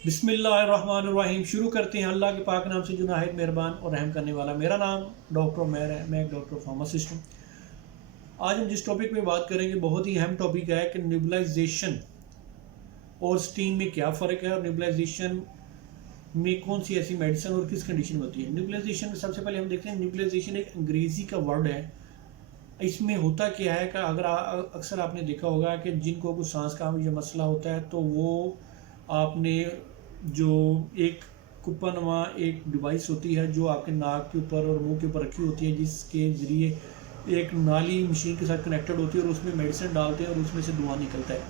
बिस्मिल्लाहिर्रहमानिर्रहीम। शुरू करते हैं अल्लाह के पाक नाम से जो नाहिद मेहरबान और रहम करने वाला। मेरा नाम डॉक्टर उमैर है, मैं एक डॉक्टर फार्मासिस्ट हूँ। आज हम जिस टॉपिक पे बात करेंगे बहुत ही अहम टॉपिक है कि नेबुलाइजेशन और स्टीम में क्या फ़र्क है और नेबुलाइजेशन में कौन सी ऐसी मेडिसिन और किस कंडीशन में होती है। नेबुलाइजेशन में सबसे पहले हम देखते हैं, नेबुलाइजेशन एक अंग्रेज़ी का वर्ड है। इसमें होता क्या है कि अगर अक्सर आपने देखा होगा कि जिनको कुछ सांस का जो मसला होता है तो वो आपने जो एक कुप्पानुमा एक डिवाइस होती है जो आपके नाक के ऊपर और मुंह के ऊपर रखी होती है, जिसके ज़रिए एक नाली मशीन के साथ कनेक्टेड होती है और उसमें मेडिसिन डालते हैं और उसमें से धुआं निकलता है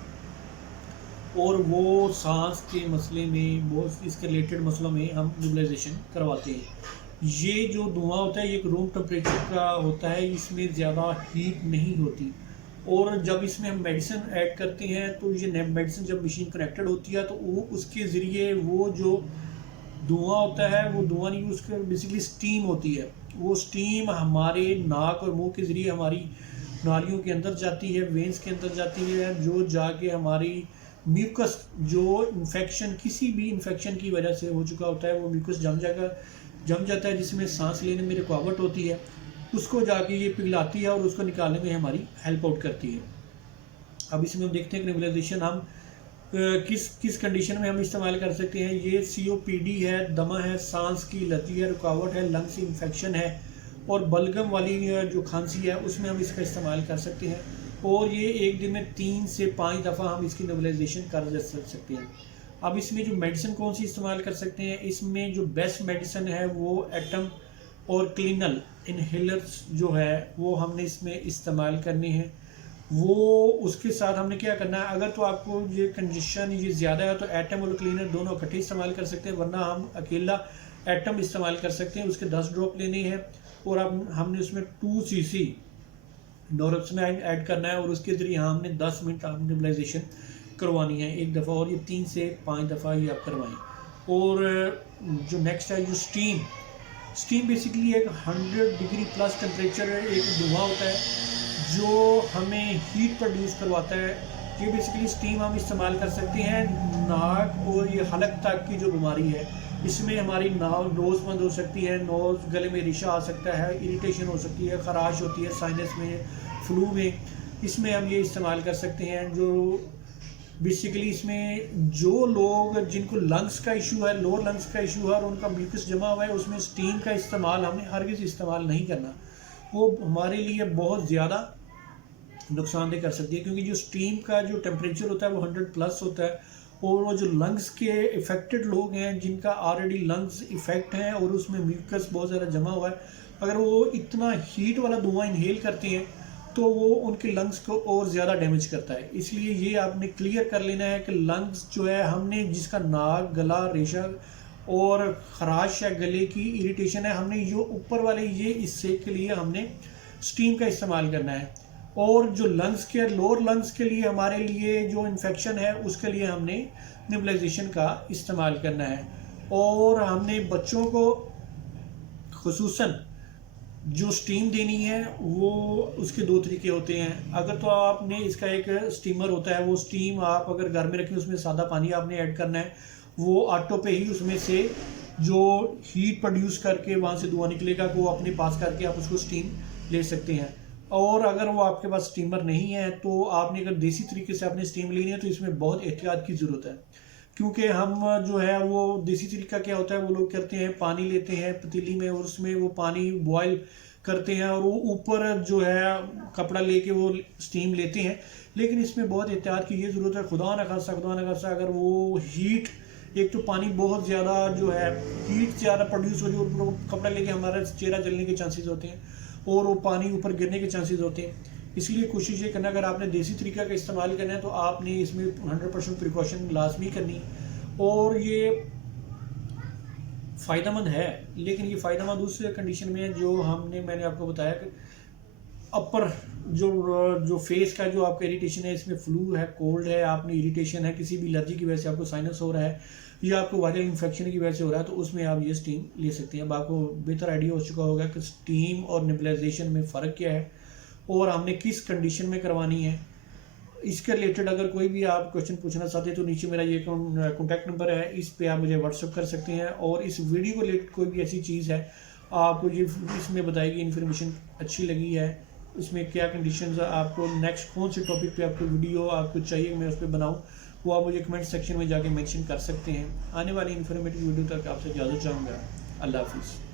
और वो सांस के मसले में बहुत इसके रिलेटेड मसलों में हम नेबुलाइजेशन करवाते हैं। ये जो धुआं होता है ये एक रूम टेम्परेचर का होता है, इसमें ज़्यादा हीट नहीं होती और जब इसमें हम मेडिसिन ऐड करते हैं तो ये मेडिसिन जब मशीन कनेक्टेड होती है तो वो उसके ज़रिए वो जो धुआं होता है वो धुआं नहीं, उसके बेसिकली स्टीम होती है। वो स्टीम हमारे नाक और मुंह के ज़रिए हमारी नालियों के अंदर जाती है, वेंस के अंदर जाती है, जो जाके हमारी म्यूकस जो इन्फेक्शन किसी भी इन्फेक्शन की वजह से हो चुका होता है वो म्यूकस जम जाता है, जिसमें सांस लेने में रुकावट होती है, उसको जाके ये पिघलाती है और उसको निकालने में हमारी हेल्प आउट करती है। अब इसमें हम देखते हैं कि नेबुलाइजेशन हम किस किस कंडीशन में हम इस्तेमाल कर सकते हैं। ये COPD है, दमा है, सांस की लती है, रुकावट है, लंग्स इन्फेक्शन है और बलगम वाली जो खांसी है उसमें हम इसका इस्तेमाल कर सकते हैं और ये एक दिन में 3 से 5 दफ़ा हम इसकी नेबुलाइजेशन कर सकते हैं। अब इसमें जो मेडिसिन कौन सी इस्तेमाल कर सकते हैं, इसमें जो बेस्ट मेडिसिन है वो एटम और क्लिनल इनहेलर्स जो है वो हमने इसमें इस्तेमाल करने हैं। वो उसके साथ हमने क्या करना है, अगर तो आपको ये कंजेशन ये ज़्यादा है तो एटम और क्लीनर दोनों इकट्ठे इस्तेमाल कर सकते हैं, वरना हम अकेला एटम इस्तेमाल कर सकते हैं। उसके 10 ड्रॉप लेने हैं और अब हमने उसमें 2 cc नोरोक्सिनाइन ऐड करना है और उसके ज़रिए हमने 10 मिनट आप नेबुलाइजेशन करवानी है एक दफ़ा और ये 3 से 5 दफ़ा ये आप करवाएं। और जो नेक्स्ट है जो स्टीम बेसिकली एक 100 डिग्री प्लस टेम्परेचर एक धुआं होता है जो हमें हीट प्रोड्यूस करवाता है। ये बेसिकली स्टीम हम इस्तेमाल कर सकते हैं नाक और ये हलक तक की जो बीमारी है, इसमें हमारी नोज़ बंद हो सकती है, नोज़ गले में रेशा आ सकता है, इरिटेशन हो सकती है, ख़राश होती है साइनस में, फ्लू में, इसमें हम ये इस्तेमाल कर सकते हैं। जो बेसिकली इसमें जो लोग जिनको लंग्स का इशू है, लोअर लंग्स का इशू है और उनका म्यूकस जमा हुआ है, उसमें स्टीम का इस्तेमाल हमने हरगिज़ इस्तेमाल नहीं करना। वो हमारे लिए बहुत ज़्यादा नुकसानदेह कर सकती है, क्योंकि जो स्टीम का जो टेम्परेचर होता है वो 100 प्लस होता है और वो जो लंग्स के इफ़ेक्टेड लोग हैं जिनका ऑलरेडी लंग्स इफ़ेक्ट हैं और उसमें म्यूकस बहुत ज़्यादा जमा हुआ है, अगर वो इतना हीट वाला धुआं इनहेल करते हैं तो वो उनके लंग्स को और ज़्यादा डैमेज करता है। इसलिए ये आपने क्लियर कर लेना है कि लंग्स जो है हमने जिसका नाक, गला, रेशा और खराश है, गले की इरिटेशन है, हमने जो ऊपर वाले ये हिस्से के लिए हमने स्टीम का इस्तेमाल करना है और जो लंग्स के लोअर लंग्स के लिए हमारे लिए जो इन्फेक्शन है उसके लिए हमने नेबुलाइजेशन का इस्तेमाल करना है। और हमने बच्चों को खुसूसन जो स्टीम देनी है वो उसके 2 तरीके होते हैं। अगर तो आपने इसका एक स्टीमर होता है, वो स्टीम आप अगर घर में रखें उसमें सादा पानी आपने ऐड करना है, वो ऑटो पे ही उसमें से जो हीट प्रोड्यूस करके वहाँ से धुआं निकलेगा वो अपने पास करके आप उसको स्टीम ले सकते हैं। और अगर वो आपके पास स्टीमर नहीं है तो आपने अगर देसी तरीके से आपने स्टीम लेनी है तो इसमें बहुत एहतियात की ज़रूरत है, क्योंकि हम जो है वो देसी तरीका क्या होता है, वो लोग करते हैं पानी लेते हैं पतीली में और उसमें वो पानी बॉयल करते हैं और वो ऊपर जो है कपड़ा लेके वो स्टीम लेते हैं। लेकिन इसमें बहुत एहतियात की ये ज़रूरत है, खुदा न खासा अगर वो हीट, एक तो पानी बहुत ज़्यादा जो है हीट ज़्यादा प्रोड्यूस हो रही है और कपड़ा लेके हमारा चेहरा जलने के चांसेस होते हैं और वो पानी ऊपर गिरने के चांसेस होते हैं। इसलिए कोशिश ये करना, अगर आपने देसी तरीका का इस्तेमाल करना है तो आपने इसमें 100% प्रिकॉशन लाजमी करनी। और ये फ़ायदेमंद है, लेकिन ये फ़ायदेमंद उस कंडीशन में है जो मैंने आपको बताया कि अपर जो फेस का जो आपका इरिटेशन है, इसमें फ्लू है, कोल्ड है, आपने इरिटेशन है, किसी भी एलर्जी की वजह से आपको साइनस हो रहा है या आपको वायरल इन्फेक्शन की वजह से हो रहा है, तो उसमें आप ये स्टीम ले सकते हैं। अब आपको बेहतर आइडिया हो चुका होगा कि स्टीम और नेबुलाइजेशन में फ़र्क क्या है और हमने किस कंडीशन में करवानी है। इसके रिलेटेड अगर कोई भी आप क्वेश्चन पूछना चाहते हैं तो नीचे मेरा ये कॉन्टैक्ट नंबर है, इस पे आप मुझे व्हाट्सअप कर सकते हैं। और इस वीडियो को रिलेटेड कोई भी ऐसी चीज़ है आपको ये इसमें बताएगी इन्फॉर्मेशन अच्छी लगी है, इसमें क्या कंडीशंस है, आपको नेक्स्ट कौन से टॉपिक पे आपको वीडियो आपको चाहिए मैं उस पर बनाऊँ, वो आप मुझे कमेंट सेक्शन में जाके मेंशन कर सकते हैं। आने वाली इन्फॉर्मेटिव वीडियो तक आपसे इजाज़त चाहूँगा। अल्लाह हाफिज़।